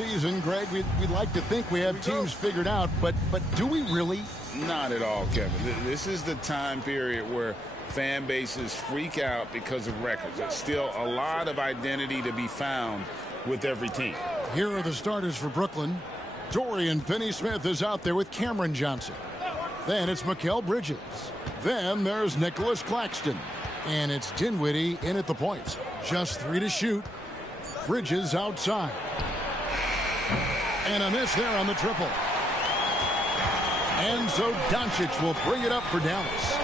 season, Greg, we'd like to think we have teams figured out, but do we really? Not at all, Kevin. This is the time period where fan bases freak out because of records. There's still a lot of identity to be found with every team. Here are the starters for Brooklyn. Dorian Finney-Smith is out there with Cameron Johnson. Then it's Mikal Bridges. Then there's Nicholas Claxton. And it's Dinwiddie in at the point. Just 3 to shoot. Bridges outside. And a miss there on the triple. And so Doncic will bring it up for Dallas.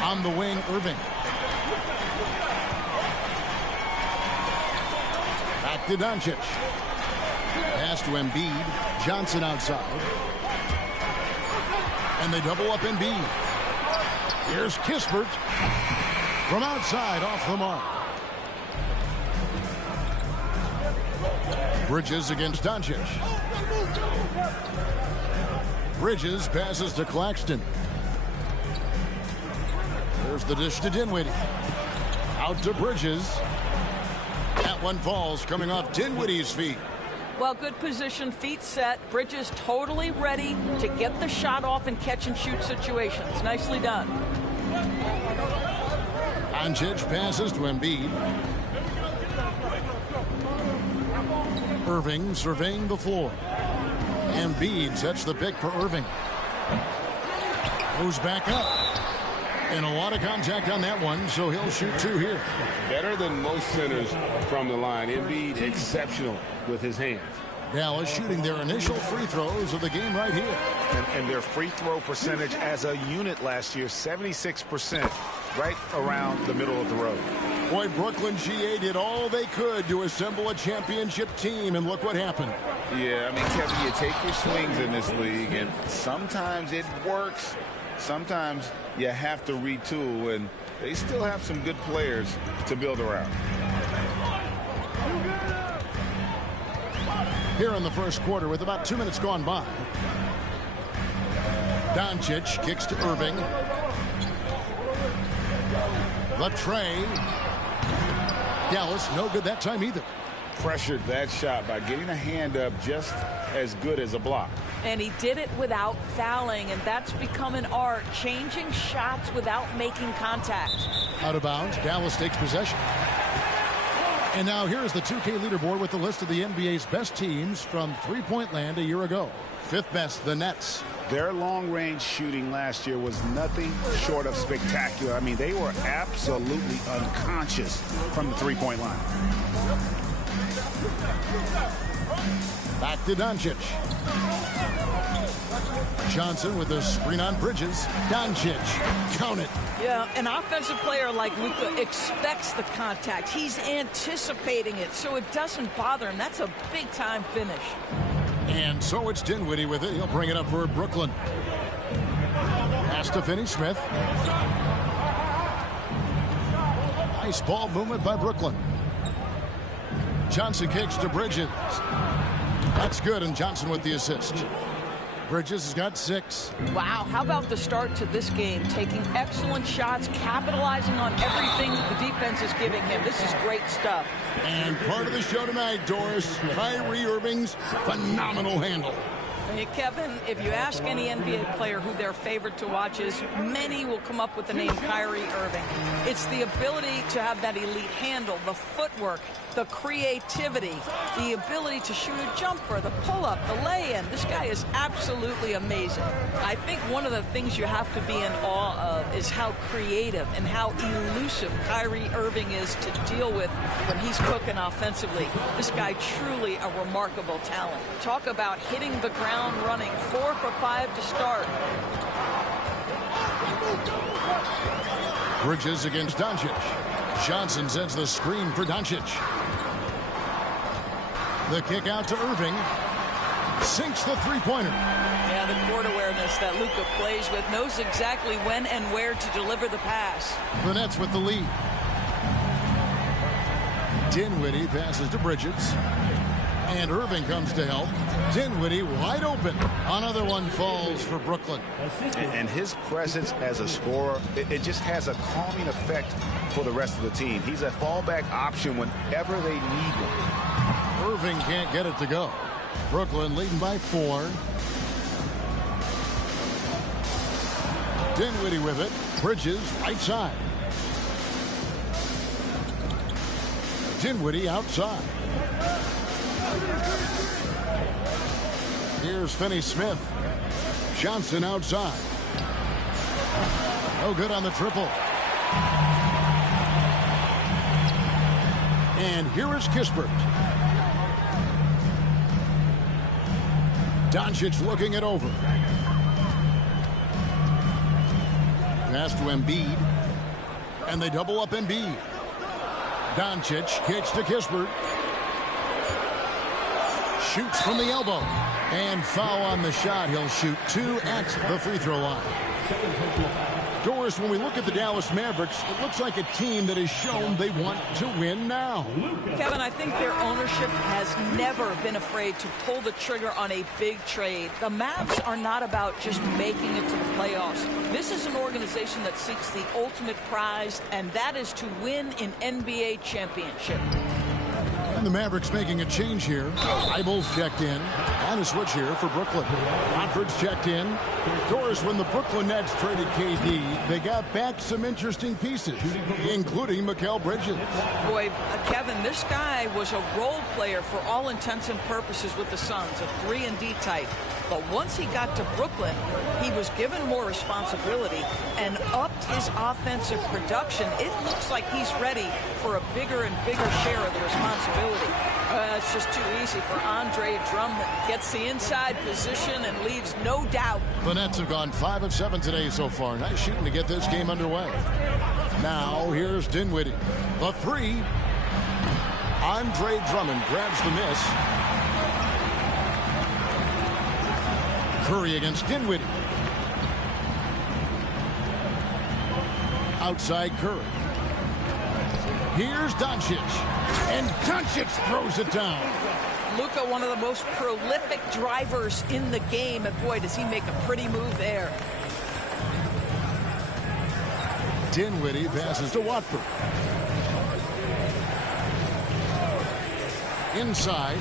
On the wing, Irving. Back to Doncic. Pass to Embiid. Johnson outside. And they double up Embiid. Here's Kispert. From outside, off the mark. Bridges against Doncic. Bridges passes to Claxton. There's the dish to Dinwiddie. Out to Bridges. That one falls, coming off Dinwiddie's feet. Well, good position, feet set. Bridges totally ready to get the shot off in catch-and-shoot situations. Nicely done. Doncic passes to Embiid. Irving surveying the floor. Embiid sets the pick for Irving. Goes back up. And a lot of contact on that one, so he'll shoot 2 here. Better than most centers from the line. Embiid exceptional with his hands. Dallas shooting their initial free throws of the game right here. And their free throw percentage as a unit last year, 76%, right around the middle of the road. Boy, Brooklyn GA did all they could to assemble a championship team, and look what happened. Yeah, I mean, Kevin, you take your swings in this league, and sometimes it works. Sometimes you have to retool, and they still have some good players to build around. Here in the first quarter with about 2 minutes gone by. Doncic kicks to Irving. The tray. Dallas no good that time either. Pressured that shot by getting a hand up just as good as a block. And he did it without fouling, and that's become an art, changing shots without making contact. Out of bounds, Dallas takes possession. And now here's the 2K leaderboard with the list of the NBA's best teams from three-point land a year ago. 5th best, the Nets. Their long-range shooting last year was nothing short of spectacular. I mean, they were absolutely unconscious from the three-point line. Back to Doncic. Johnson with the screen on Bridges. Doncic, count it. Yeah, an offensive player like Luka expects the contact. He's anticipating it, so it doesn't bother him. That's a big-time finish. And so it's Dinwiddie with it. He'll bring it up for Brooklyn. Pass to Finney-Smith. Nice ball movement by Brooklyn. Johnson kicks to Bridges. That's good, and Johnson with the assist. Bridges has got 6. Wow, how about the start to this game? Taking excellent shots, capitalizing on everything that the defense is giving him. This is great stuff. And part of the show tonight, Doris, Kyrie Irving's phenomenal handle. Hey, Kevin, if you ask any NBA player who their favorite to watch is, many will come up with the name Kyrie Irving. It's the ability to have that elite handle, the footwork, the creativity, the ability to shoot a jumper, the pull-up, the lay-in. This guy is absolutely amazing. I think one of the things you have to be in awe of is how creative and how elusive Kyrie Irving is to deal with when he's cooking offensively. This guy truly a remarkable talent. Talk about hitting the ground running. 4 for 5 to start. Bridges against Doncic. Johnson sends the screen for Doncic. The kick out to Irving. Sinks the three-pointer. Yeah, the court awareness that Luka plays with, knows exactly when and where to deliver the pass. The Nets with the lead. Dinwiddie passes to Bridges. And Irving comes to help. Dinwiddie wide open. Another one falls for Brooklyn. And his presence as a scorer, it just has a calming effect for the rest of the team. He's a fallback option whenever they need one. Irving can't get it to go. Brooklyn leading by 4. Dinwiddie with it. Bridges right side. Dinwiddie outside. Here's Finney-Smith. Johnson outside. No good on the triple. And here is Kispert. Doncic looking it over. Pass to Embiid. And they double up Embiid. Doncic kicks to Kispert. Shoots from the elbow. And foul on the shot. He'll shoot 2 at the free throw line. Doris, when we look at the Dallas Mavericks, it looks like a team that has shown they want to win now. Kevin, I think their ownership has never been afraid to pull the trigger on a big trade. The Mavs are not about just making it to the playoffs. This is an organization that seeks the ultimate prize, and that is to win an NBA championship. And the Mavericks making a change here. Eibel's checked in. On a switch here for Brooklyn. Watford's checked in. Doris, when the Brooklyn Nets traded KD, they got back some interesting pieces, including Mikal Bridges. Boy, Kevin, this guy was a role player for all intents and purposes with the Suns, a 3-and-D type. But once he got to Brooklyn, he was given more responsibility and upped his offensive production. It looks like he's ready for a bigger and bigger share of the responsibility. It's just too easy for Andre Drummond. Gets the inside position and leaves no doubt. The Nets have gone 5 of 7 today so far. Nice shooting to get this game underway. Now here's Dinwiddie. The 3. Andre Drummond grabs the miss. Curry against Dinwiddie. Outside Curry. Here's Doncic. And Doncic throws it down. Luka, one of the most prolific drivers in the game. And boy, does he make a pretty move there. Dinwiddie passes to Watford. Inside.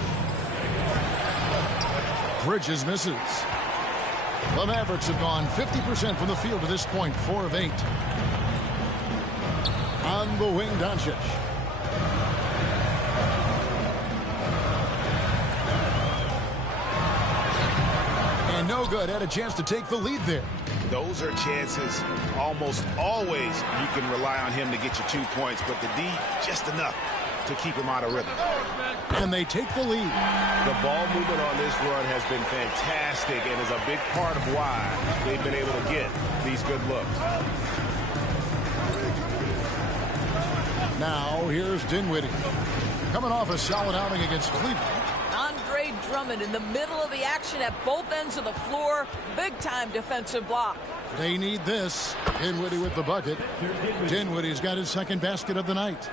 Bridges misses. The Mavericks have gone 50% from the field to this point, 4 of 8. On the wing, Doncic. And no good. Had a chance to take the lead there. Those are chances almost always you can rely on him to get you 2 points, but the D just enough to keep him out of rhythm. And they take the lead. The ball movement on this run has been fantastic and is a big part of why they've been able to get these good looks. Now here's Dinwiddie. Coming off a solid outing against Cleveland. Andre Drummond in the middle of the action at both ends of the floor. Big-time defensive block. They need this. Dinwiddie with the bucket. Dinwiddie's got his second basket of the night.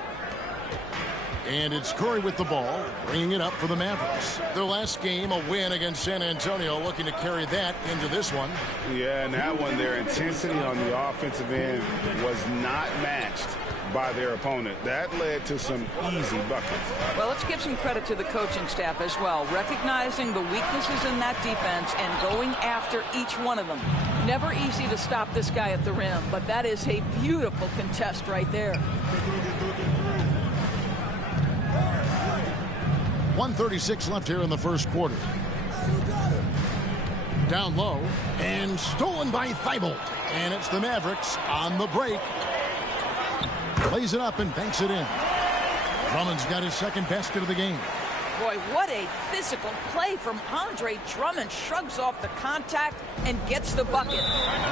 And it's Curry with the ball, bringing it up for the Mavericks. Their last game, a win against San Antonio, looking to carry that into this one. Yeah, and that one, their intensity on the offensive end was not matched by their opponent. That led to some easy buckets. Well, let's give some credit to the coaching staff as well, recognizing the weaknesses in that defense and going after each one of them. Never easy to stop this guy at the rim, but that is a beautiful contest right there. 1:36 left here in the first quarter. Down low and stolen by Thibault. And it's the Mavericks on the break. Plays it up and banks it in. Drummond's got his second basket of the game. Boy, what a physical play from Andre Drummond. Shrugs off the contact and gets the bucket.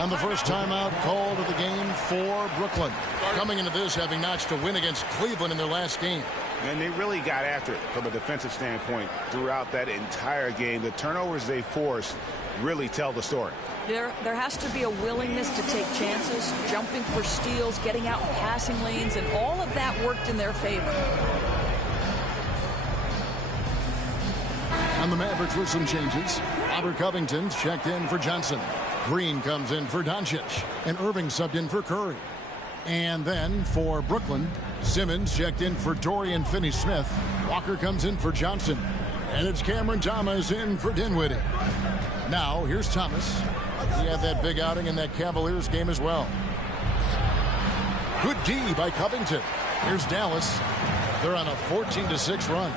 And the first timeout called of the game for Brooklyn. Coming into this having notched a win against Cleveland in their last game. And they really got after it from a defensive standpoint throughout that entire game. The turnovers they forced really tell the story. There has to be a willingness to take chances, jumping for steals, getting out in passing lanes, and all of that worked in their favor. And the Mavericks with some changes. Robert Covington's checked in for Johnson. Green comes in for Doncic. And Irving subbed in for Curry. And then for Brooklyn, Simmons checked in for Dorian Finney-Smith. Walker comes in for Johnson. And it's Cameron Thomas in for Dinwiddie. Now, here's Thomas. He had that big outing in that Cavaliers game as well. Good D by Covington. Here's Dallas. They're on a 14-6 run.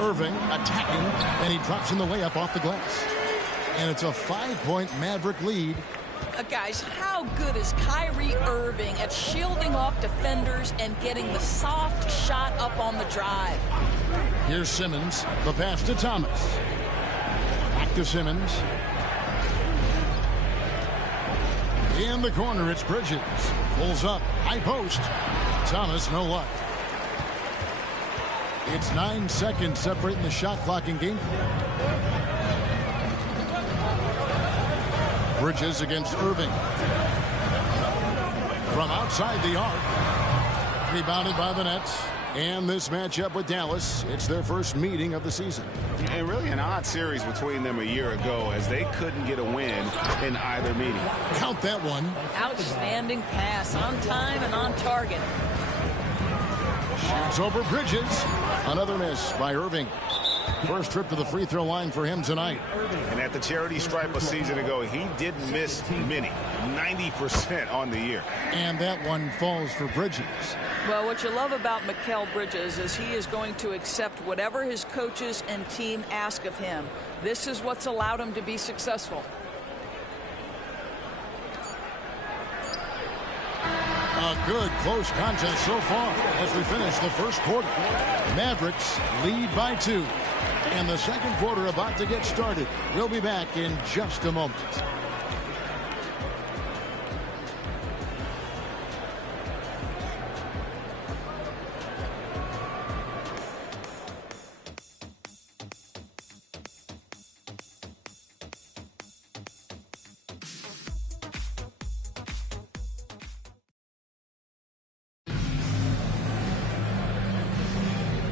Irving attacking, and he drops in the layup off the glass. And it's a 5-point Maverick lead. Guys, how good is Kyrie Irving at shielding off defenders and getting the soft shot up on the drive? Here's Simmons. The pass to Thomas. Back to Simmons. In the corner, it's Bridges. Pulls up. High post. Thomas, no luck. It's 9 seconds separating the shot clock and game. Bridges against Irving. From outside the arc. Rebounded by the Nets. And this matchup with Dallas, it's their first meeting of the season. And really an odd series between them a year ago as they couldn't get a win in either meeting. Count that one. Outstanding pass, on time and on target. Shoots over Bridges. Another miss by Irving. First trip to the free throw line for him tonight. And at the charity stripe a season ago, he didn't miss many. 90% on the year. And that one falls for Bridges. Well, what you love about Mikal Bridges is he is going to accept whatever his coaches and team ask of him. This is what's allowed him to be successful. A good close contest so far as we finish the first quarter. Mavericks lead by 2. And the second quarter about to get started. We'll be back in just a moment.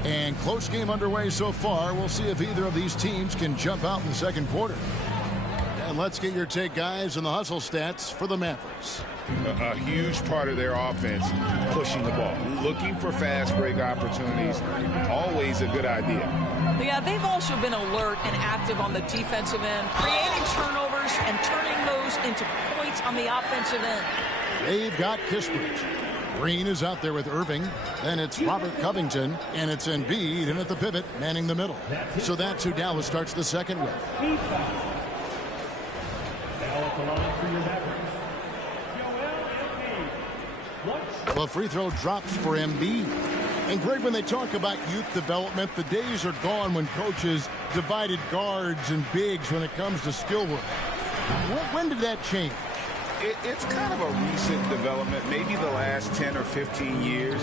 And close game underway so far. We'll see if either of these teams can jump out in the second quarter. And let's get your take, guys, on the hustle stats for the Mavericks. A huge part of their offense, pushing the ball, looking for fast break opportunities. Always a good idea. Yeah, they've also been alert and active on the defensive end, creating turnovers and turning those into points on the offensive end. They've got Kispert. Green is out there with Irving. Then it's Robert Covington, and it's Embiid in at the pivot, manning the middle. So that's who Dallas starts the second with. Now at the line for your Mavericks, The free throw drops for Embiid. And Greg, when they talk about youth development, the days are gone when coaches divided guards and bigs when it comes to skill work. When did that change? It's kind of a recent development, maybe the last 10 or 15 years,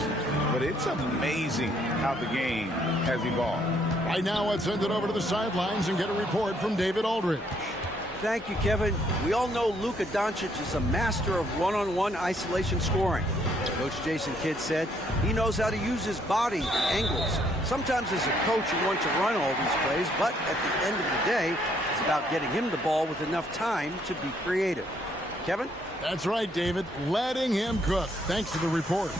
but it's amazing how the game has evolved. Right now, let's send it over to the sidelines and get a report from David Aldridge. Thank you, Kevin. We all know Luka Doncic is a master of one-on-one isolation scoring. Coach Jason Kidd said he knows how to use his body and angles. Sometimes as a coach you want to run all these plays, but at the end of the day, it's about getting him the ball with enough time to be creative. Kevin? That's right, David. Letting him cook. Thanks to the report.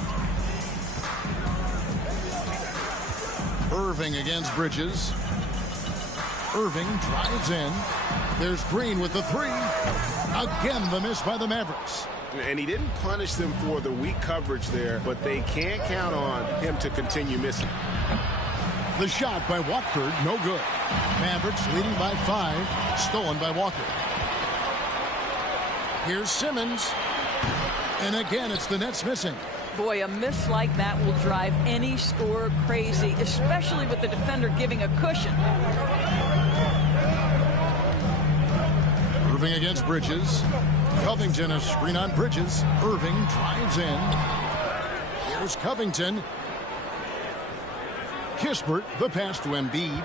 Irving against Bridges. Irving drives in. There's Green with the three. Again, the miss by the Mavericks. And he didn't punish them for the weak coverage there, but they can't count on him to continue missing. The shot by Watford, no good. Mavericks leading by 5. Stolen by Walker. Here's Simmons. And again, it's the Nets missing. Boy, a miss like that will drive any scorer crazy, especially with the defender giving a cushion. Irving against Bridges. Covington, a screen on Bridges. Irving drives in. Here's Covington. Kispert, the pass to Embiid.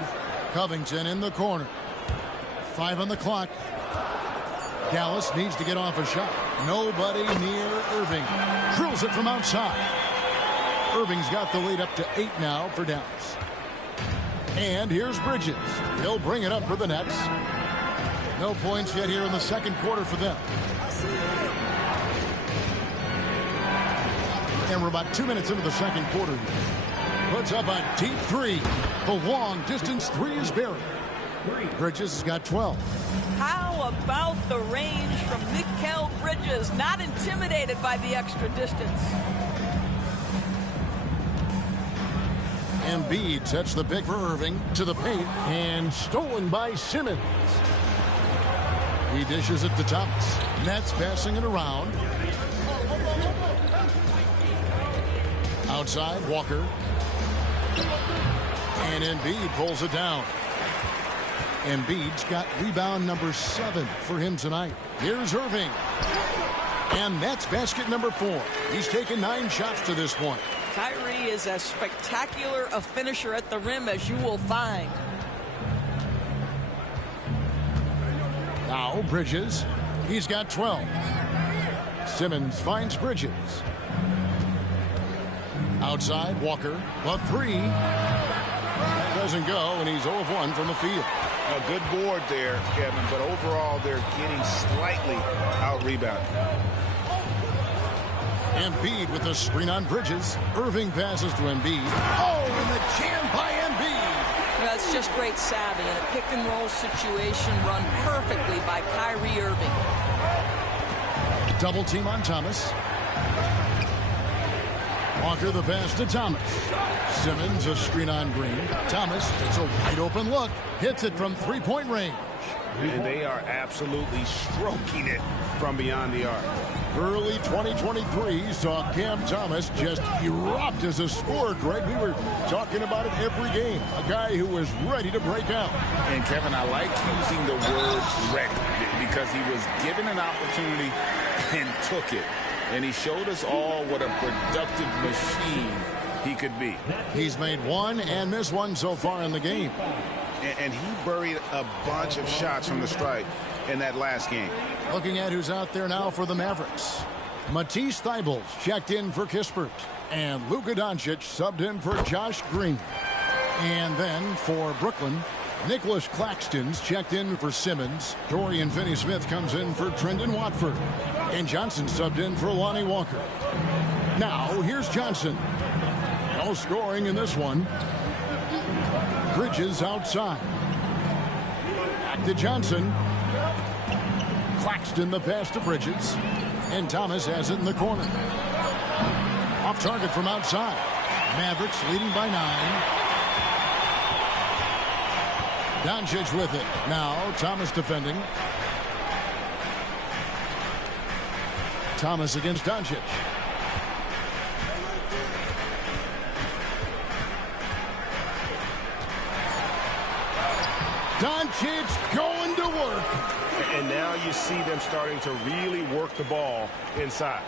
Covington in the corner. 5 on the clock. Dallas needs to get off a shot. Nobody near Irving. Drills it from outside. Irving's got the lead up to 8 now for Dallas. And here's Bridges. He'll bring it up for the Nets. No points yet here in the second quarter for them. And we're about 2 minutes into the second quarter here. Puts up a deep three. The long-distance three is buried. Bridges has got 12. How about the range from Myleague Bridges? Not intimidated by the extra distance. Embiid sets the pick for Irving to the paint and stolen by Simmons. He dishes it to Thomas. Nets passing it around. Outside, Walker. And Embiid pulls it down. Embiid's got rebound number 7 for him tonight. Here's Irving. And that's basket number 4. He's taken 9 shots to this point. Kyrie is as spectacular a finisher at the rim as you will find. Now Bridges. He's got 12. Simmons finds Bridges. Outside, Walker. The 3. That doesn't go, and he's 0 of 1 from the field. A good board there, Kevin, but overall they're getting slightly out-rebounded. Embiid with the screen on Bridges. Irving passes to Embiid. Oh, and the jam by Embiid. That's just great savvy in a pick-and-roll situation run perfectly by Kyrie Irving. Double team on Thomas. Walker the pass to Thomas. Simmons a screen on Green. Thomas gets a wide open look. Hits it from three-point range. And they are absolutely stroking it from beyond the arc. Early 2023 saw Cam Thomas just erupt as a scorer, Greg. We were talking about it every game. A guy who was ready to break out. And Kevin, I like using the word ready because he was given an opportunity and took it. And he showed us all what a productive machine he could be. He's made 1 and missed 1 so far in the game. And he buried a bunch of shots from the stripe in that last game. Looking at who's out there now for the Mavericks. Matisse Thybulle checked in for Kispert. And Luka Doncic subbed in for Josh Green. And then for Brooklyn, Nicholas Claxton's checked in for Simmons. Dorian Finney-Smith comes in for Trendon Watford. And Johnson subbed in for Lonnie Walker. Now, here's Johnson. No scoring in this one. Bridges outside. Back to Johnson. Claxton the pass to Bridges. And Thomas has it in the corner. Off target from outside. Mavericks leading by 9. Doncic with it. Now Thomas defending. Thomas against Doncic. Doncic going to work. And now you see them starting to really work the ball inside.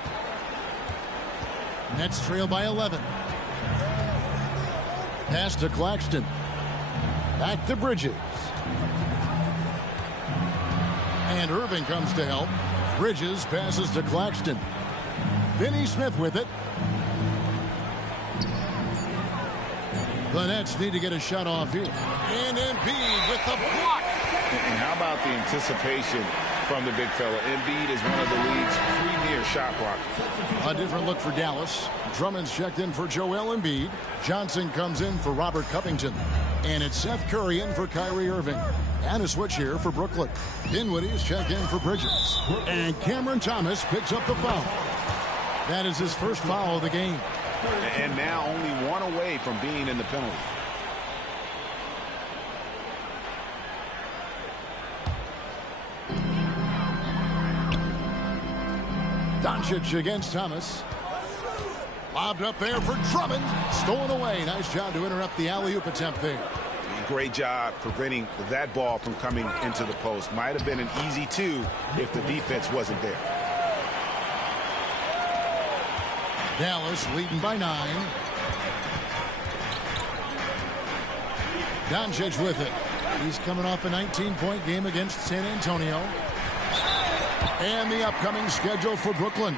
Nets trail by 11. Pass to Claxton. Back to Bridges. And Irving comes to help. Bridges passes to Claxton. Finney-Smith with it. The Nets need to get a shot off here. And Embiid with the block. And how about the anticipation from the big fella? Embiid is one of the league's premier shot blockers. A different look for Dallas. Drummond's checked in for Joel Embiid. Johnson comes in for Robert Covington. And it's Seth Curry in for Kyrie Irving. And a switch here for Brooklyn. Dinwiddie is checked in for Bridges. And Cameron Thomas picks up the foul. That is his first foul of the game. And now only 1 away from being in the penalty. Doncic against Thomas. Lobbed up there for Drummond. Stolen away. Nice job to interrupt the alley-oop attempt there. Great job preventing that ball from coming into the post. Might have been an easy 2 if the defense wasn't there. Dallas leading by 9. Doncic with it. He's coming off a 19-point game against San Antonio. And the upcoming schedule for Brooklyn.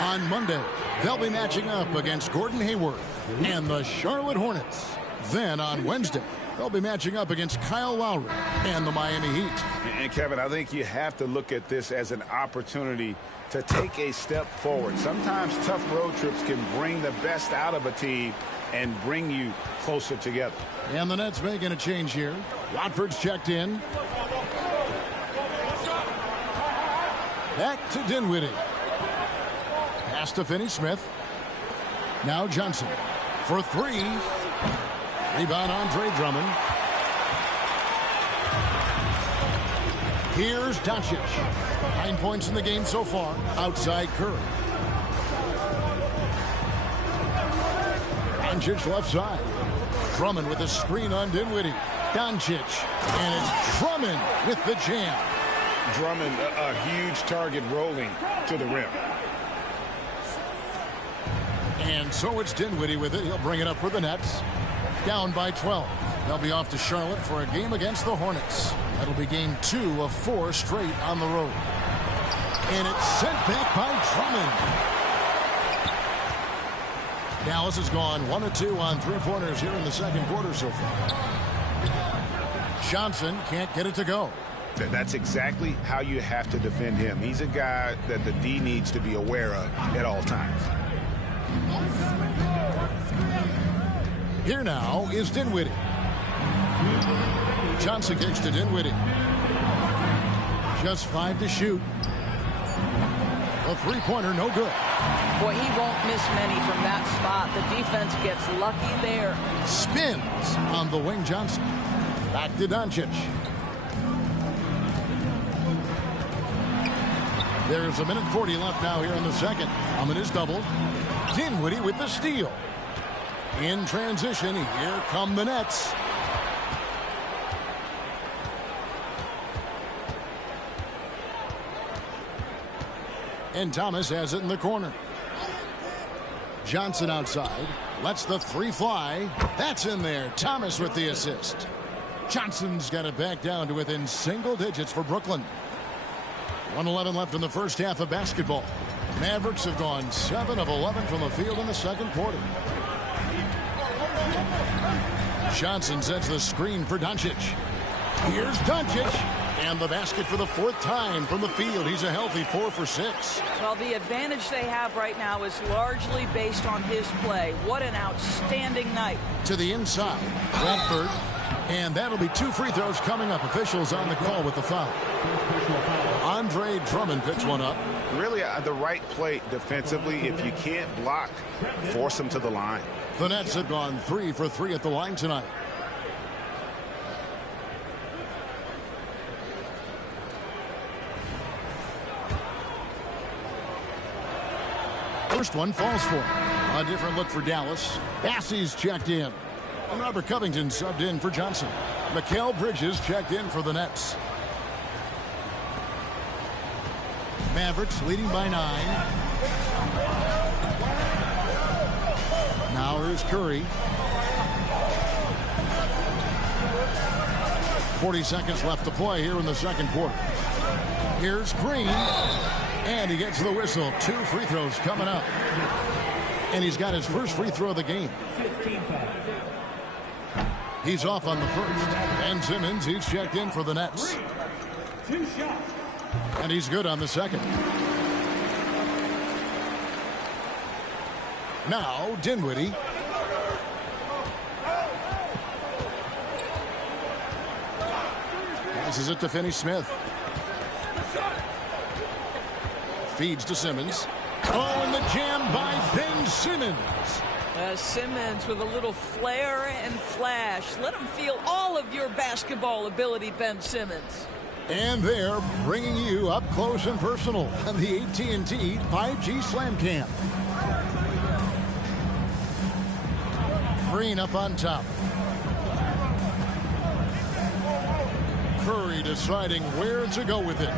On Monday, they'll be matching up against Gordon Hayward and the Charlotte Hornets. Then on Wednesday, they'll be matching up against Kyle Lowry and the Miami Heat. And Kevin, I think you have to look at this as an opportunity to take a step forward. Sometimes tough road trips can bring the best out of a team, and bring you closer together. And the Nets making a change here. Watford's checked in. Back to Dinwiddie. Pass to Finney-Smith. Now Johnson for three. Rebound Andre Drummond. Here's Doncic. 9 points in the game so far. Outside Curry. Doncic left side. Drummond with a screen on Dinwiddie. Doncic. And it's Drummond with the jam. Drummond, a huge target rolling to the rim. And so it's Dinwiddie with it. He'll bring it up for the Nets. Down by 12. They'll be off to Charlotte for a game against the Hornets. That'll be game 2 of 4 straight on the road. And it's sent back by Drummond. Dallas has gone 1 of 2 on three-pointers here in the second quarter so far. Johnson can't get it to go. That's exactly how you have to defend him. He's a guy that the D needs to be aware of at all times. Here now is Dinwiddie. Johnson kicks to Dinwiddie. Just 5 to shoot. A three-pointer, no good. Boy, he won't miss many from that spot. The defense gets lucky there. Spins on the wing Johnson. Back to Doncic. There's a minute 40 left now here in the second. Drummond is double. Dinwiddie with the steal. In transition, here come the Nets. And Thomas has it in the corner. Johnson outside. Lets the three fly. That's in there. Thomas with the assist. Johnson's got it back down to within single digits for Brooklyn. 1:11 left in the first half of basketball. Mavericks have gone 7 of 11 from the field in the second quarter. Johnson sets the screen for Doncic. Here's Doncic. And the basket for the 4th time from the field. He's a healthy 4 for 6. Well, the advantage they have right now is largely based on his play. What an outstanding night. To the inside. Bradford. And that'll be 2 free throws coming up. Officials on the call with the foul. Andre Drummond picks one up. Really the right play defensively. If you can't block, force him to the line. The Nets have gone 3 for 3 at the line tonight. First one falls for him. A different look for Dallas. Bassey's checked in. And Robert Covington subbed in for Johnson. Myleague Bridges checked in for the Nets. Mavericks leading by 9. Now here's Curry. 40 seconds left to play here in the second quarter. Here's Green. And he gets the whistle. 2 free throws coming up. And he's got his first free throw of the game. He's off on the first. Ben Simmons, he's checked in for the Nets. And he's good on the second. Now Dinwiddie. Passes it to Finney-Smith. Feeds to Simmons. Oh, and the jam by Ben Simmons. Simmons with a little flair and flash. Let him feel all of your basketball ability, Ben Simmons. And they're bringing you up close and personal on the AT&T 5G Slam Cam. Green up on top. Curry deciding where to go with it.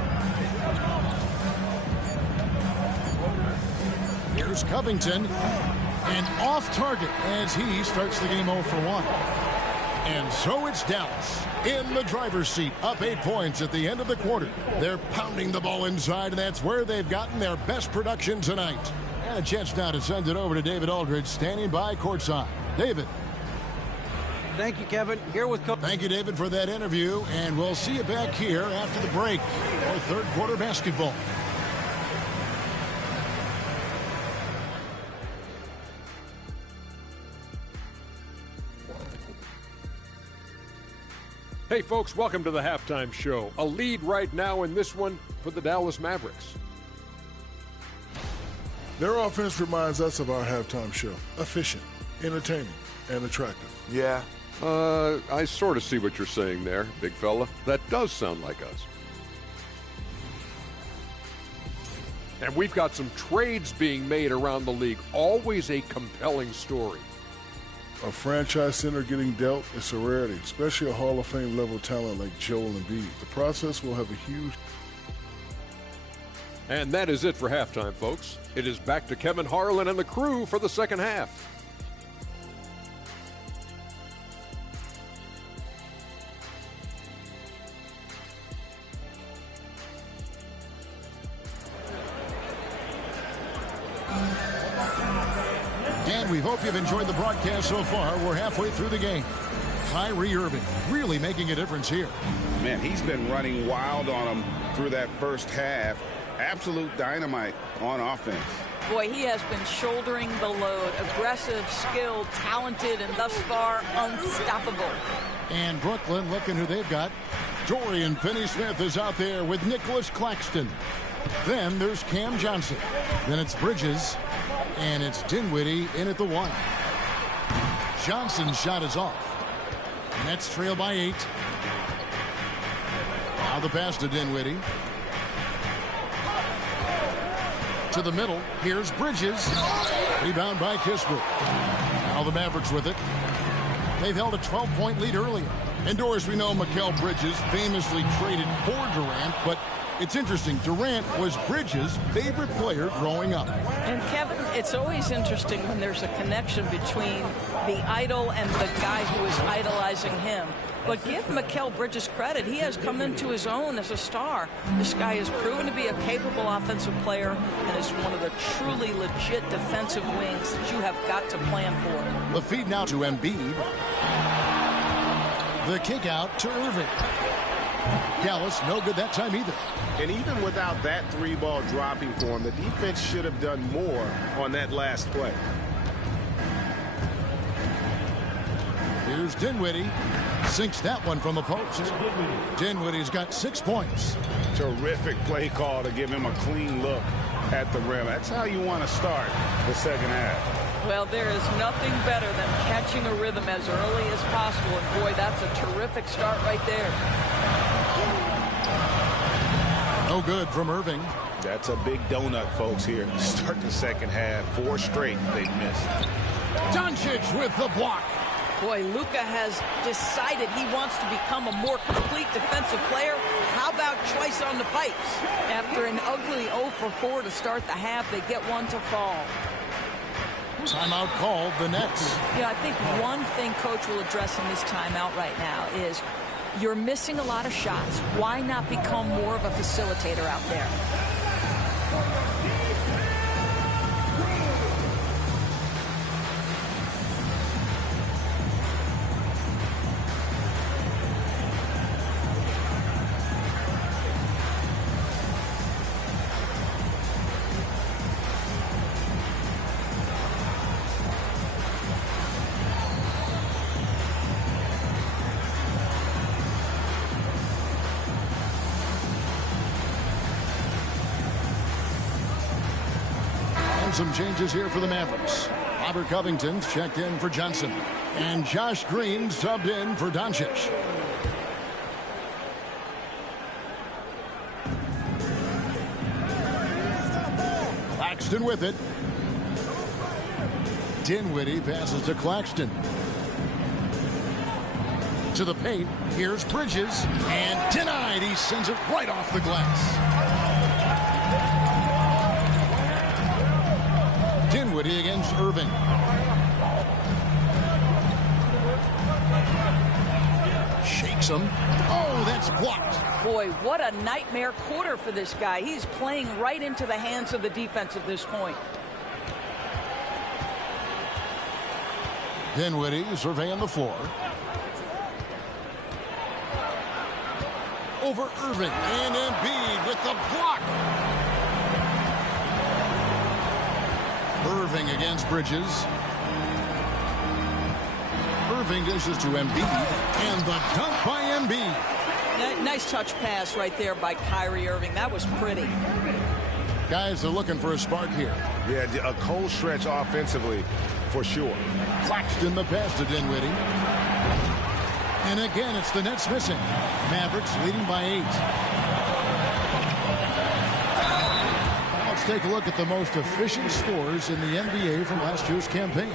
Here's Covington. And off target as he starts the game 0 for 1. And so it's Dallas in the driver's seat, up 8 points at the end of the quarter. They're pounding the ball inside, and that's where they've gotten their best production tonight. And a chance now to send it over to David Aldridge, standing by courtside. David. Thank you, Kevin. Here with Coach. Thank you, David, for that interview, and we'll see you back here after the break for third quarter basketball. Hey, folks, welcome to the halftime show. A lead right now in this one for the Dallas Mavericks. Their offense reminds us of our halftime show. Efficient, entertaining, and attractive. Yeah. I sort of see what you're saying there, big fella. That does sound like us. And we've got some trades being made around the league. Always a compelling story. A franchise center getting dealt is a rarity, especially a Hall of Fame level talent like Joel Embiid. The process will have a huge... And that is it for halftime, folks. It is back to Kevin Harlan and the crew for the second half. And we hope you've enjoyed the broadcast so far. We're halfway through the game. Kyrie Irving really making a difference here. Man, he's been running wild on him through that first half. Absolute dynamite on offense. Boy, he has been shouldering the load. Aggressive, skilled, talented, and thus far unstoppable. And Brooklyn, looking who they've got. Dorian Finney-Smith is out there with Nicholas Claxton. Then there's Cam Johnson. Then it's Bridges. And it's Dinwiddie in at the 1. Johnson's shot is off. Nets trail by 8. Now the pass to Dinwiddie. To the middle. Here's Bridges. Rebound by Kispert. Now the Mavericks with it. They've held a 12-point lead earlier. And Doris, we know Mikal Bridges famously traded for Durant, but it's interesting. Durant was Bridges' favorite player growing up. And Kevin, it's always interesting when there's a connection between the idol and the guy who is idolizing him. But give Mikal Bridges credit. He has come into his own as a star. This guy has proven to be a capable offensive player and is one of the truly legit defensive wings that you have got to plan for. The feed now to Embiid. The kick out to Irving. Dallas, no good that time either. And even without that 3-ball dropping for him, the defense should have done more on that last play. Here's Dinwiddie. Sinks that one from the post. Dinwiddie's got 6 points. Terrific play call to give him a clean look at the rim. That's how you want to start the second half. Well, there is nothing better than catching a rhythm as early as possible. And boy, that's a terrific start right there. No good from Irving. That's a big donut, folks, here. Start the second half. 4 straight they've missed. Doncic with the block. Boy, Luka has decided he wants to become a more complete defensive player. How about twice on the pipes? After an ugly 0 for 4 to start the half, they get one to fall. Timeout called, the Nets. Yeah, I think one thing Coach will address in this timeout right now is you're missing a lot of shots. Why not become more of a facilitator out there? Some changes here for the Mavericks. Robert Covington's checked in for Johnson. And Josh Green subbed in for Doncic. Claxton with it. Dinwiddie passes to Claxton. To the paint. Here's Bridges. And denied. He sends it right off the glass. Dinwiddie against Irving. Shakes him. Oh, that's blocked. Boy, what a nightmare quarter for this guy. He's playing right into the hands of the defense at this point. Dinwiddie surveying the floor. Over Irving. And Embiid with the block. Irving against Bridges. Irving dishes to Embiid, and the dunk by Embiid. Nice touch pass right there by Kyrie Irving. That was pretty. Guys are looking for a spark here. Yeah, a cold stretch offensively for sure. Claxton the pass to Dinwiddie. And again, it's the Nets missing. Mavericks leading by 8. Let's take a look at the most efficient scores in the NBA from last year's campaign.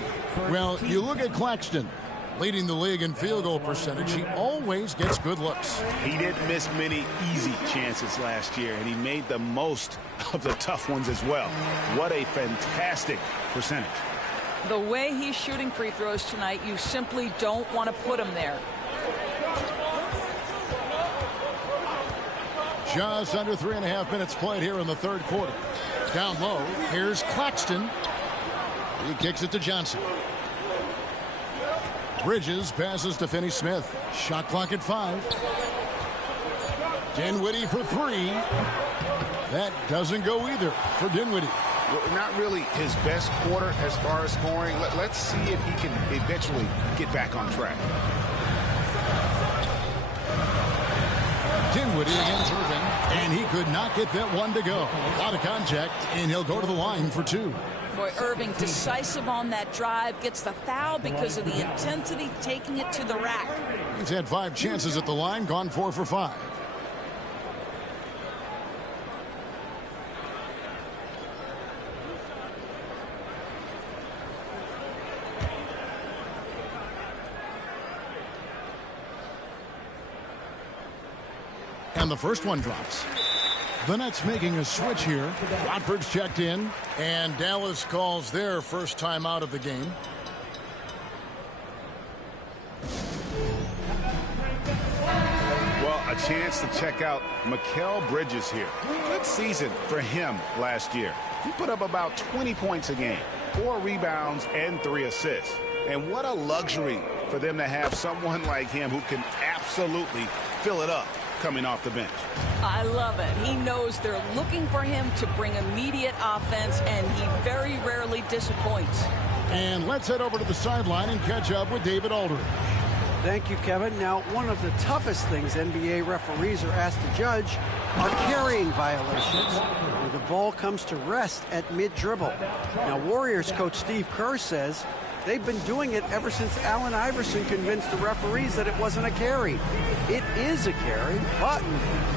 Well, you look at Claxton, leading the league in field goal percentage. He always gets good looks. He didn't miss many easy chances last year, and he made the most of the tough ones as well. What a fantastic percentage. The way he's shooting free throws tonight, you simply don't want to put him there. Just under 3.5 minutes played here in the third quarter. Down low, here's Claxton. He kicks it to Johnson. Bridges passes to Finney-Smith. Shot clock at 5. Dinwiddie for 3. That doesn't go either for Dinwiddie. Well, not really his best quarter as far as scoring. Let's see if he can eventually get back on track. Dinwiddie against Irving, and he could not get that one to go. A lot of contact, and he'll go to the line for 2. Boy, Irving decisive on that drive, gets the foul because of the intensity, taking it to the rack. He's had 5 chances at the line, gone 4 for 5. And the first one drops. The Nets making a switch here. Watford's checked in, and Dallas calls their first time out of the game. Well, a chance to check out Myleague Bridges here. Good season for him last year. He put up about 20 points a game, 4 rebounds, and 3 assists. And what a luxury for them to have someone like him who can absolutely fill it up coming off the bench. I love it. He knows they're looking for him to bring immediate offense, and he very rarely disappoints. And let's head over to the sideline and catch up with David Aldridge. Thank you, Kevin. Now, one of the toughest things NBA referees are asked to judge are carrying violations, where the ball comes to rest at mid-dribble. Now, Warriors coach Steve Kerr says they've been doing it ever since Allen Iverson convinced the referees that it wasn't a carry. It is a carry, but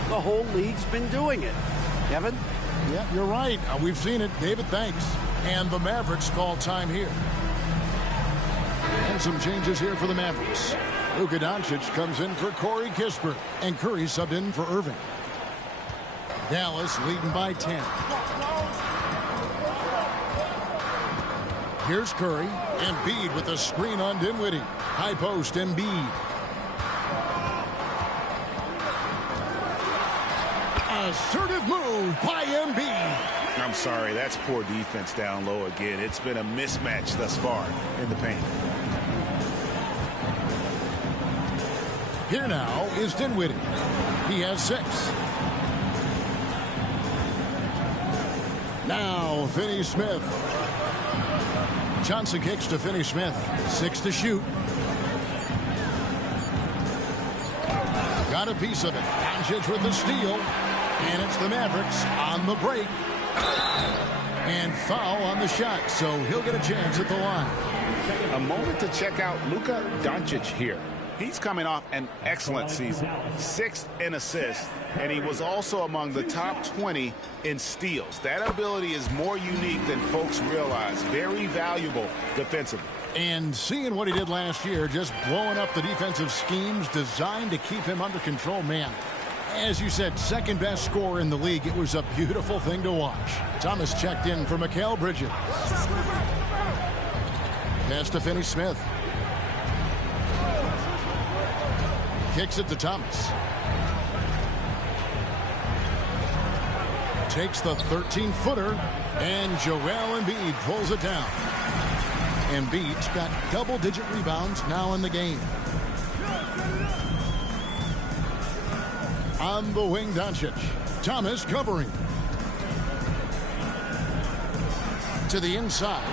the whole league's been doing it. Kevin? Yeah, you're right. We've seen it. David, thanks. And the Mavericks call time here. And some changes here for the Mavericks. Luka Doncic comes in for Corey Kispert, and Curry subbed in for Irving. Dallas leading by 10. Here's Curry. Embiid with a screen on Dinwiddie. High post, Embiid. Assertive move by Embiid. I'm sorry, that's poor defense down low again. It's been a mismatch thus far in the paint. Here now is Dinwiddie. He has 6. Now Finney-Smith. Johnson kicks to Finney-Smith. 6 to shoot. Got a piece of it. Doncic with the steal. And it's the Mavericks on the break. And foul on the shot, so he'll get a chance at the line. A moment to check out Luka Doncic here. He's coming off an excellent season. 6th in assists, and he was also among the top 20 in steals. That ability is more unique than folks realize. Very valuable defensively. And seeing what he did last year, just blowing up the defensive schemes designed to keep him under control, man. As you said, second best scorer in the league. It was a beautiful thing to watch. Thomas checked in for Myleague Bridges. Pass to Finney-Smith. Kicks it to Thomas. Takes the 13-footer, and Joel Embiid pulls it down. Embiid's got double-digit rebounds now in the game. On the wing, Doncic. Thomas covering. To the inside.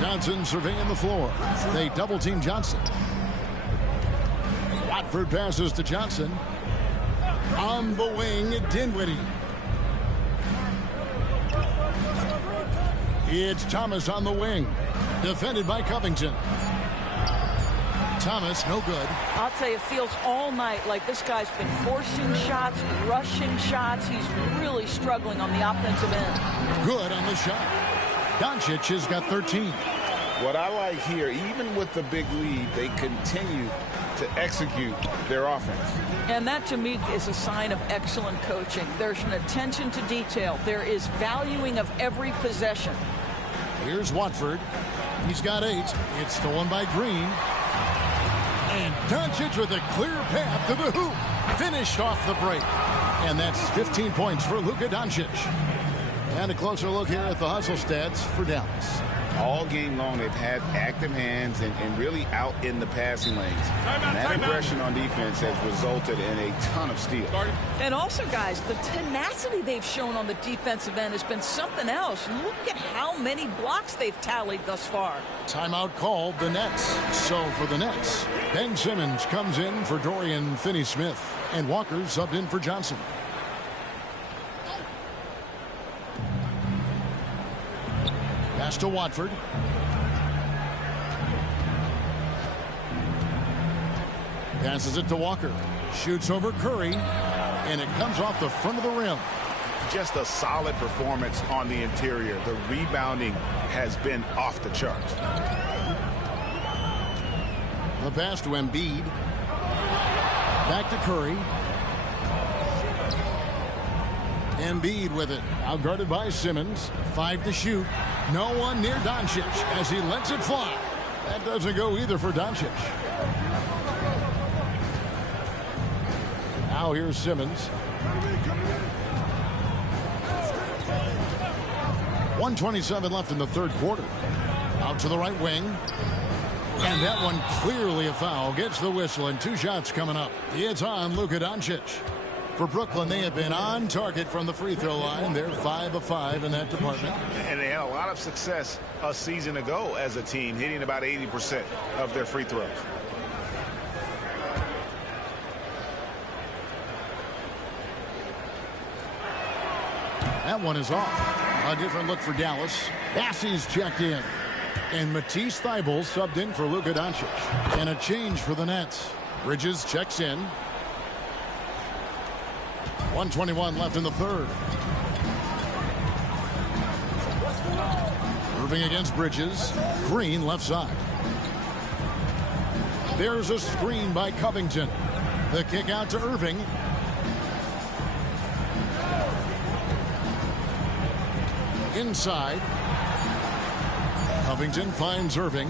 Johnson surveying the floor. They double-team Johnson. Watford passes to Johnson. On the wing, Dinwiddie. It's Thomas on the wing. Defended by Covington. Thomas, no good. I'll tell you, it feels all night like this guy's been forcing shots, rushing shots. He's really struggling on the offensive end. Good on the shot. Doncic has got 13. What I like here, even with the big lead, they continue to execute their offense. And that, to me, is a sign of excellent coaching. There's an attention to detail. There is valuing of every possession. Here's Watford. He's got 8. It's stolen by Green. And Doncic with a clear path to the hoop. Finished off the break. And that's 15 points for Luka Doncic. And a closer look here at the hustle stats for Dallas. All game long, they've had active hands and really out in the passing lanes. And that aggression on defense has resulted in a ton of steals. And also, guys, the tenacity they've shown on the defensive end has been something else. Look at how many blocks they've tallied thus far. Timeout called the Nets. So for the Nets, Ben Simmons comes in for Dorian Finney-Smith. And Walker subbed in for Johnson. Pass to Watford. Passes it to Walker. Shoots over Curry. And it comes off the front of the rim. Just a solid performance on the interior. The rebounding has been off the charts. The pass to Embiid. Back to Curry. Embiid with it. Outguarded by Simmons. 5 to shoot. No one near Doncic as he lets it fly. That doesn't go either for Doncic. Now here's Simmons. 1:27 left in the third quarter. Out to the right wing. And that one clearly a foul. Gets the whistle and 2 shots coming up. It's on Luka Doncic. For Brooklyn, they have been on target from the free throw line. They're 5 of 5 in that department. And they had a lot of success a season ago as a team, hitting about 80% of their free throws. That one is off. A different look for Dallas. Bassey's checked in. And Matisse Thybulle subbed in for Luka Doncic. And a change for the Nets. Bridges checks in. 1:21 left in the third. Irving against Bridges. Green left side. There's a screen by Covington. The kick out to Irving. Inside. Covington finds Irving.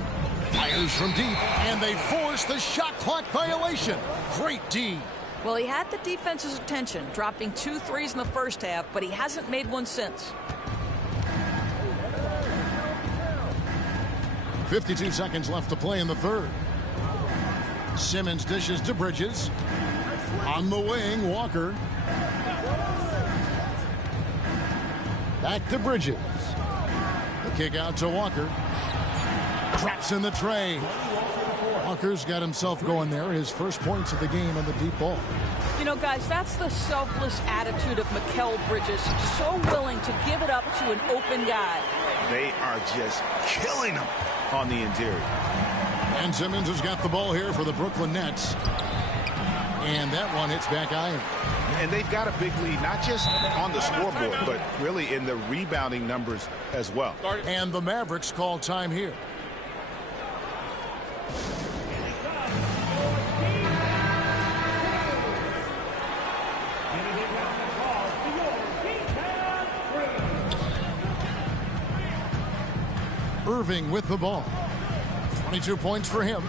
Fires from deep. And they force the shot clock violation. Great D. Well, he had the defense's attention, dropping 2 threes in the first half, but he hasn't made one since. 52 seconds left to play in the third. Simmons dishes to Bridges. On the wing, Walker. Back to Bridges. The kick out to Walker. Traps in the tray. Walker's got himself going there. His first points of the game on the deep ball. You know, guys, that's the selfless attitude of Mikal Bridges. So willing to give it up to an open guy. They are just killing him on the interior. And Simmons has got the ball here for the Brooklyn Nets. And that one hits back iron. And they've got a big lead, not just on the scoreboard, but really in the rebounding numbers as well. And the Mavericks call time here. Irving with the ball. 22 points for him.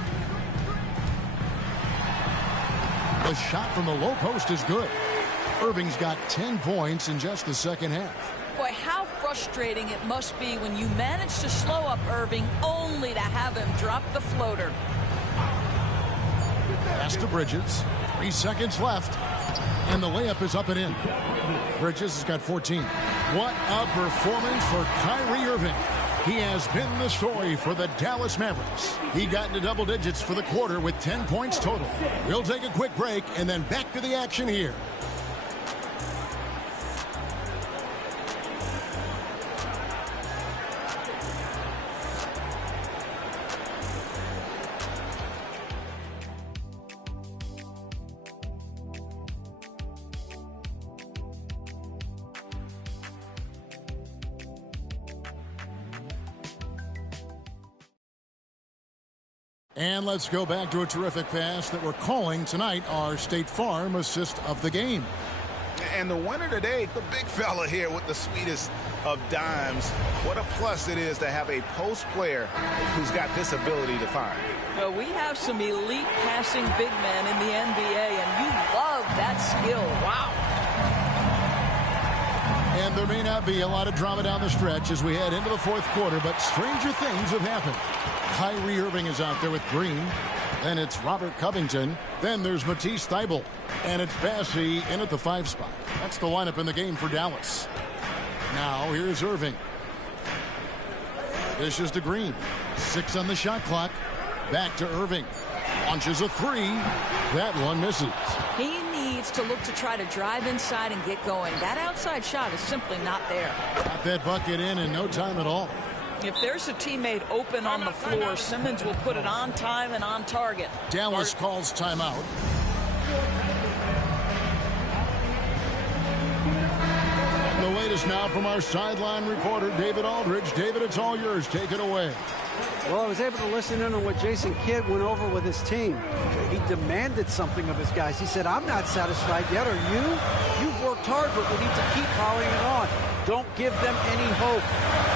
The shot from the low post is good. Irving's got 10 points in just the second half. Boy, how frustrating it must be when you manage to slow up Irving only to have him drop the floater. Pass to Bridges. 3 seconds left. And the layup is up and in. Bridges has got 14. What a performance for Kyrie Irving. He has been the story for the Dallas Mavericks. He got into double digits for the quarter with 10 points total. We'll take a quick break and then back to the action here. And let's go back to a terrific pass that we're calling tonight our State Farm assist of the game. And the winner today, the big fella here with the sweetest of dimes. What a plus it is to have a post player who's got this ability to find. Well, we have some elite passing big men in the NBA, and you love that skill. Wow. And there may not be a lot of drama down the stretch as we head into the fourth quarter, but stranger things have happened. Kyrie Irving is out there with Green. Then it's Robert Covington. Then there's Matisse Thybulle. And it's Bassey in at the 5 spot. That's the lineup in the game for Dallas. Now here's Irving. Dishes to Green. 6 on the shot clock. Back to Irving. Launches a 3. That one misses. He needs to look to try to drive inside and get going. That outside shot is simply not there. Got that bucket in no time at all. If there's a teammate open on the floor, Simmons will put it on time and on target. Dallas calls timeout. And the latest now from our sideline reporter, David Aldridge. David, it's all yours. Take it away. Well, I was able to listen in on what Jason Kidd went over with his team. He demanded something of his guys. He said, I'm not satisfied yet. Are you? You've worked hard, but we need to keep piling it on. Don't give them any hope,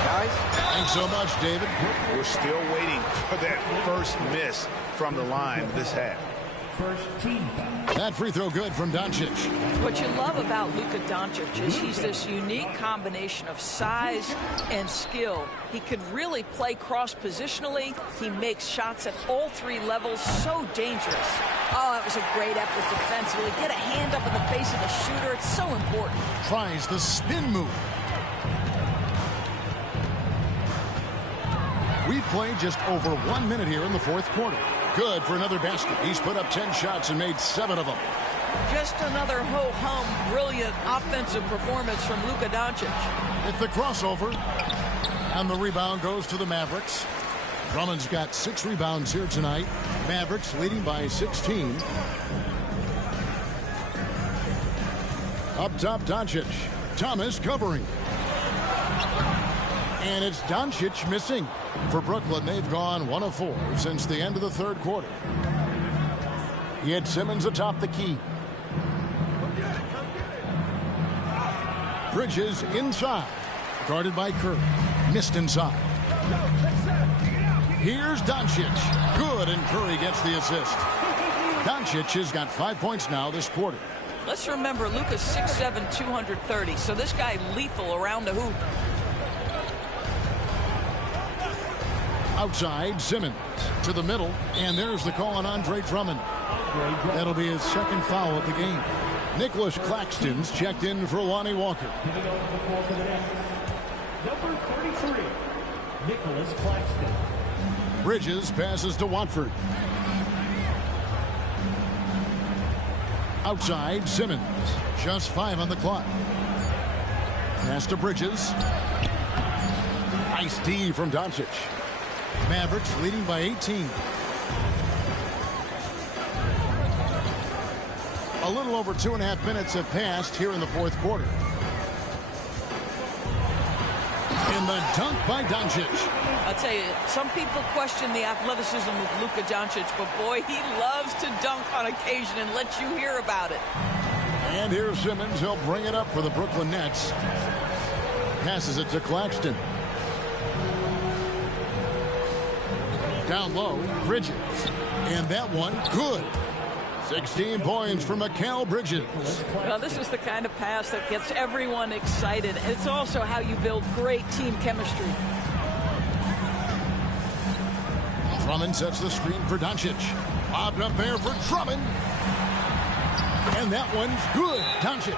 guys. Thanks so much, David. We're still waiting for that first miss from the line this half. First team foul. That free throw good from Doncic. What you love about Luka Doncic is he's this unique combination of size and skill. He could really play cross-positionally. He makes shots at all 3 levels. So dangerous. Oh, that was a great effort defensively. Get a hand up in the face of the shooter. It's so important. Tries the spin move. We've played just over 1 minute here in the fourth quarter. Good for another basket. He's put up 10 shots and made 7 of them. Just another ho-hum, brilliant offensive performance from Luka Doncic. It's the crossover. And the rebound goes to the Mavericks. Drummond's got 6 rebounds here tonight. Mavericks leading by 16. Up top, Doncic. Thomas covering. And it's Doncic missing. For Brooklyn, they've gone 1 of 4 since the end of the third quarter. He had Simmons atop the key. Bridges inside. Guarded by Curry. Missed inside. Here's Doncic. Good, and Curry gets the assist. Doncic has got 5 points now this quarter. Let's remember, Luka's 6'7", 230, so this guy lethal around the hoop. Outside, Simmons to the middle, and there's the call on Andre Drummond. That'll be his second foul of the game. Nicholas Claxton's checked in for Lonnie Walker. Number 33, Nicholas Claxton. Bridges passes to Watford. Outside, Simmons. Just 5 on the clock. Pass to Bridges. Nice D from Doncic. Mavericks leading by 18. A little over 2.5 minutes have passed here in the fourth quarter. And the dunk by Doncic. I'll tell you, some people question the athleticism of Luka Doncic, but boy, he loves to dunk on occasion and let you hear about it. And here's Simmons. He'll bring it up for the Brooklyn Nets. Passes it to Claxton. Down low, Bridges. And that one, good. 16 points for Mikal Bridges. Well, this is the kind of pass that gets everyone excited. It's also how you build great team chemistry. Drummond sets the screen for Doncic. Lobbed up there for Drummond. And that one's good. Doncic.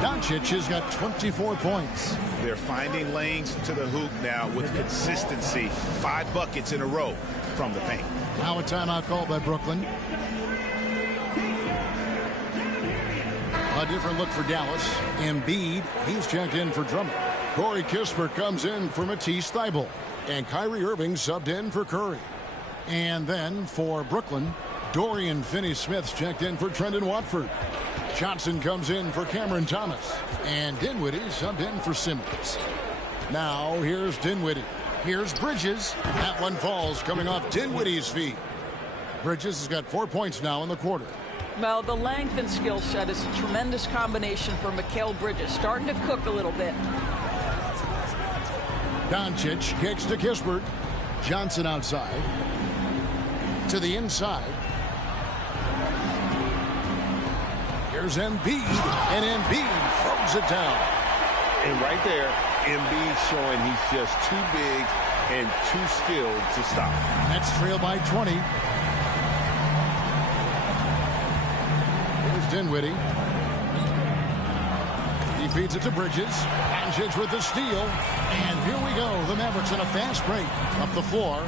Doncic has got 24 points. They're finding lanes to the hoop now with consistency. 5 buckets in a row from the paint. Now a timeout called by Brooklyn. A different look for Dallas. Embiid, he's checked in for Drummond. Corey Kispert comes in for Matisse Thybulle. And Kyrie Irving subbed in for Curry. And then for Brooklyn, Dorian Finney-Smith's checked in for Trendon Watford. Johnson comes in for Cameron Thomas. And Dinwiddie subbed in for Simmons. Now here's Dinwiddie. Here's Bridges. That one falls coming off Dinwiddie's feet. Bridges has got 4 points now in the quarter. Well, the length and skill set is a tremendous combination for Mikal Bridges. Starting to cook a little bit. Doncic kicks to Kispert. Johnson outside. To the inside. Here's Embiid. And Embiid throws it down. And right there, Embiid showing he's just too big and too skilled to stop. Nets trail by 20. Here's Dinwiddie. He feeds it to Bridges. Doncic with the steal. And here we go. The Mavericks in a fast break up the floor.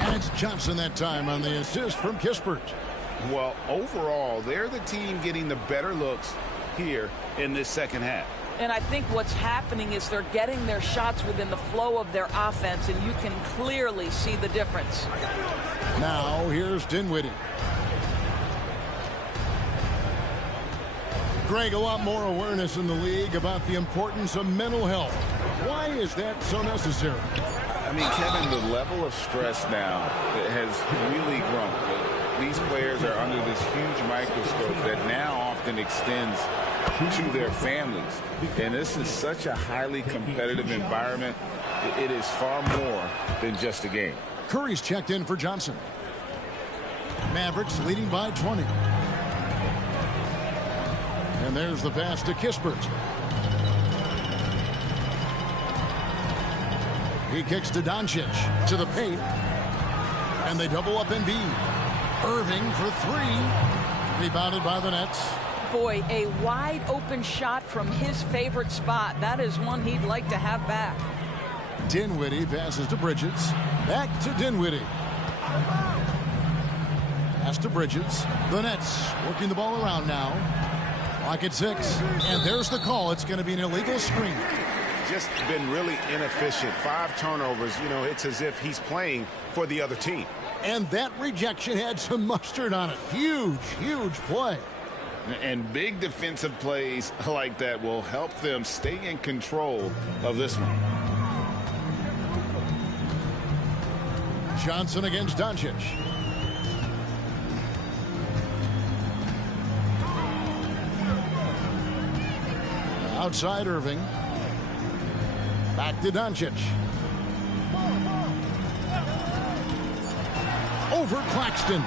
And it's Johnson that time on the assist from Kispert. Well, overall, they're the team getting the better looks here in this second half. And I think what's happening is they're getting their shots within the flow of their offense, and you can clearly see the difference. Now here's Dinwiddie. Greg, a lot more awareness in the league about the importance of mental health. Why is that so necessary? I mean, Kevin, the level of stress now has really grown. These players are under this huge microscope that now often extends to their families. And this is such a highly competitive environment. It is far more than just a game. Curry's checked in for Johnson. Mavericks leading by 20. And there's the pass to Kispert. He kicks to Doncic to the paint. And they double up Embiid. Irving for 3. Rebounded by the Nets. Boy, a wide open shot from his favorite spot. That is one he'd like to have back. Dinwiddie passes to Bridges. Back to Dinwiddie. Pass to Bridges. The Nets working the ball around now. Clock at 6. And there's the call. It's going to be an illegal screen. Just been really inefficient. 5 turnovers. You know, it's as if he's playing for the other team. And that rejection had some mustard on it. Huge, huge play. And big defensive plays like that will help them stay in control of this one. Johnson against Doncic. Outside Irving. Back to Doncic. Over Claxton.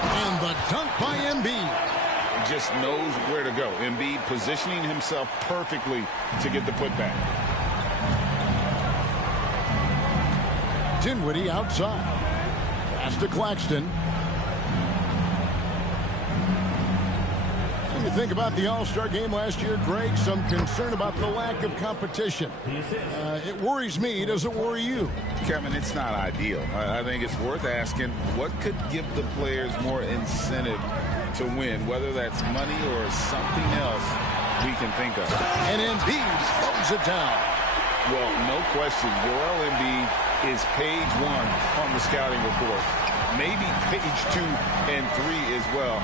And the dunk by Embiid. Just knows where to go. Embiid positioning himself perfectly to get the putback. Dinwiddie outside. Pass to Claxton. When you think about the All-Star game last year, Greg, some concern about the lack of competition. It worries me. Does it worry you? Kevin, it's not ideal. I think it's worth asking what could give the players more incentive to win, whether that's money or something else we can think of. And Embiid throws it down. Well, no question, Joel Embiid is page 1 on the scouting report. Maybe page 2 and 3 as well.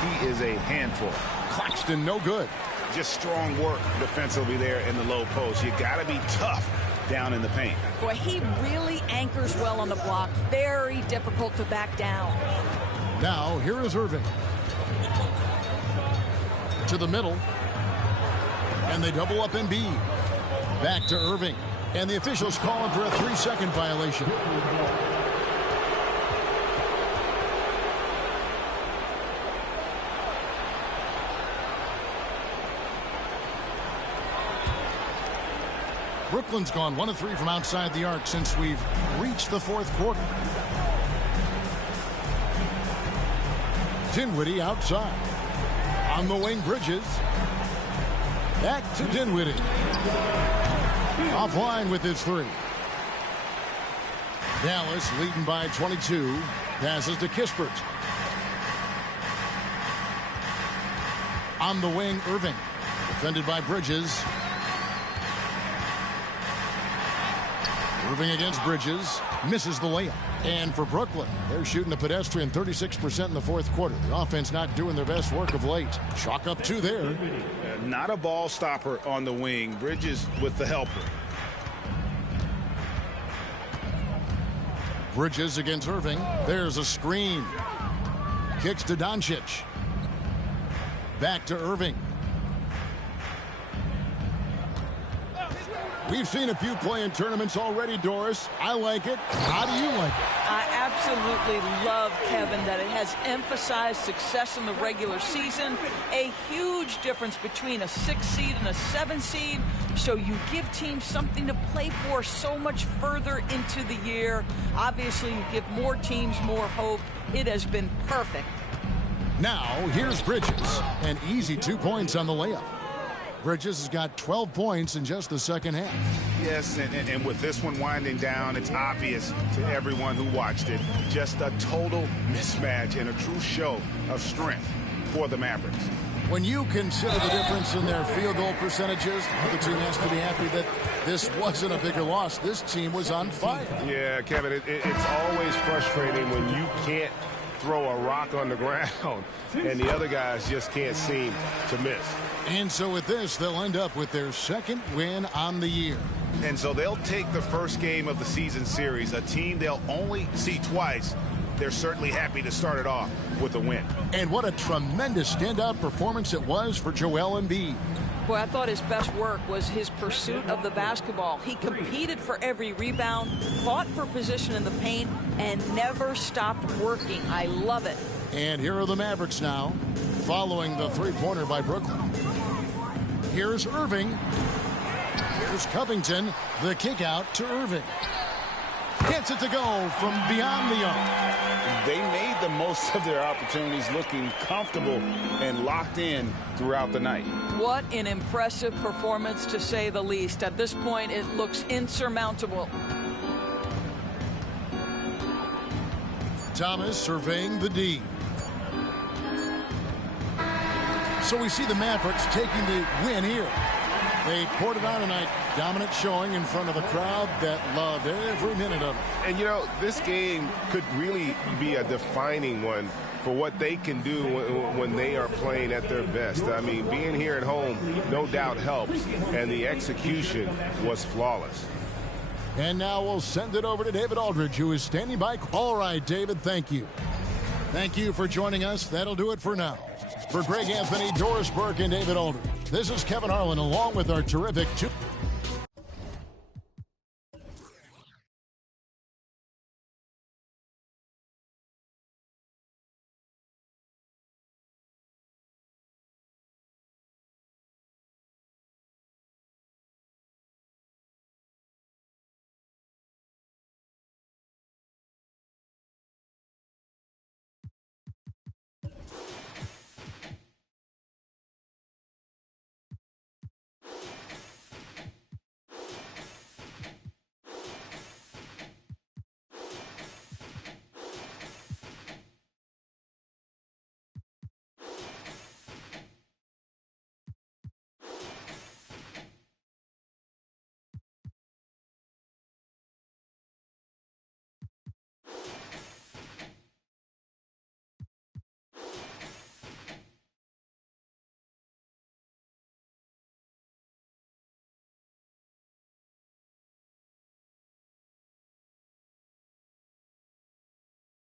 He is a handful. Claxton, no good. Just strong work defensively there in the low post. You got to be tough down in the paint. Boy, he really anchors well on the block. Very difficult to back down. Now, here is Irving. To the middle. And they double up Embiid. Back to Irving. And the officials calling for a 3-second violation. Brooklyn's gone 1 of 3 from outside the arc since we've reached the 4th quarter. Dinwiddie outside. On the wing, Bridges. Back to Dinwiddie. Offline with his three. Dallas leading by 22. Passes to Kispert. On the wing, Irving. Defended by Bridges. Irving against Bridges. Misses the layup. And for Brooklyn, they're shooting a pedestrian 36% in the fourth quarter. The offense not doing their best work of late. Chalk up 2 there. Not a ball stopper on the wing. Bridges with the helper. Bridges against Irving. There's a screen. Kicks to Doncic. Back to Irving. We've seen a few play-in tournaments already, Doris. I like it. How do you like it? I absolutely love, Kevin, that it has emphasized success in the regular season. A huge difference between a 6 seed and a 7 seed. So you give teams something to play for so much further into the year. Obviously, you give more teams more hope. It has been perfect. Now, here's Bridges. An easy 2 points on the layup. Bridges has got 12 points in just the second half. Yes, and with this one winding down, it's obvious to everyone who watched it. Just a total mismatch and a true show of strength for the Mavericks. When you consider the difference in their field goal percentages, the other team has to be happy that this wasn't a bigger loss. This team was on fire. Yeah, Kevin, it's always frustrating when you can't throw a rock on the ground and the other guys just can't seem to miss. And so with this, they'll end up with their second win on the year. And so they'll take the first game of the season series, a team they'll only see twice. They're certainly happy to start it off with a win. And what a tremendous standout performance it was for Joel Embiid. Boy, I thought his best work was his pursuit of the basketball. He competed for every rebound, fought for position in the paint, and never stopped working. I love it. And here are the Mavericks now, following the three-pointer by Brooklyn. Here's Irving. Here's Covington. The kick out to Irving. Gets it to go from beyond the arc. They made the most of their opportunities, looking comfortable and locked in throughout the night. What an impressive performance, to say the least. At this point, it looks insurmountable. Thomas surveying the D. So we see the Mavericks taking the win here. They poured it on tonight. Dominant showing in front of a crowd that loved every minute of it. And, you know, this game could really be a defining one for what they can do when they are playing at their best. I mean, being here at home no doubt helps, and the execution was flawless. And now we'll send it over to David Aldridge, who is standing by. All right, David, thank you. Thank you for joining us. That'll do it for now. For Greg Anthony, Doris Burke, and David Aldridge, this is Kevin Harlan along with our terrific